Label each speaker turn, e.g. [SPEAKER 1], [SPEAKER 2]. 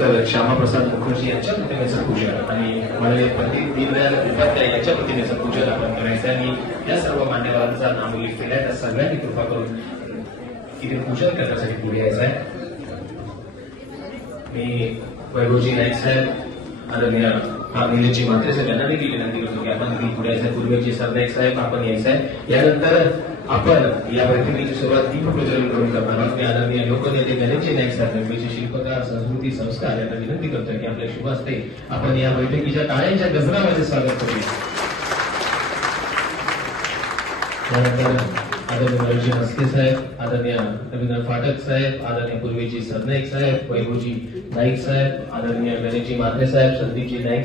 [SPEAKER 1] तर श्यामाप्रसाद मुखर्जी यांच्या प्रतिमेचं पूजन आणि माननीय पंडित दीनदयाल उपाध्याय यांच्या प्रतिमेचं पूजन आपण करायचं आणि या सर्व मान्यवरांचा नाम उल्लेख केलाय. त्या सगळ्यांनी कृपा करून इथे पूजन करण्यासाठी पुढे यायचं आहे. मी वैभवजी नाईक साहेब आदरणीय निलेशजी म्हात्रे साहेब विनंती करतो की आपण देखील पुढे पूर्वीची सरनाईक साहेब आपण यानंतर आपण या सुरुवात दीपप्रज्वलन करून करणार आहोत मी आदरणीय लोकनेते साहेब शिल्पकार, संस्कृती, संस्कार यांना विनंती करतोय की आपल्या शुभ हस्ते आपण या बैठकीच्या टाळ्यांच्या गजरामध्ये स्वागत करूया त्यानंतर आदरणीय साहेब, आदरणीय रवींद्र फाटक साहेब, आदरणीय पूर्वीजी सरनाईक साहेब वैभवजी नाईक साहेब, आदरणीय गणेशजी मात्रे साहेब संदीपजी नाईक